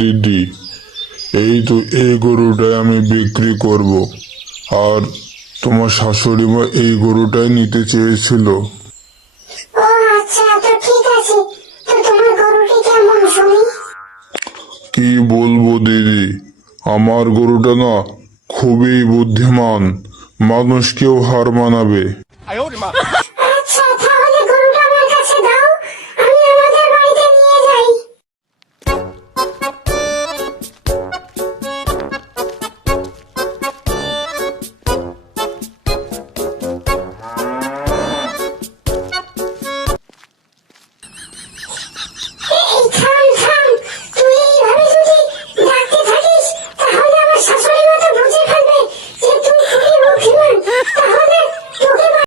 দিদি, এই গরুটাই আমি বিক্রি করব। আর তোমার শাশুড়ি মা এই গরুটাই নিতে চেয়েছিল। ও আচ্ছা, তো ঠিক আছে। তো তোমার গরুটি কেমন শুনি? কি বলবো দিদি, আমার গরুটা না খুবই বুদ্ধিমান, মানুষকেও হার মানাবে।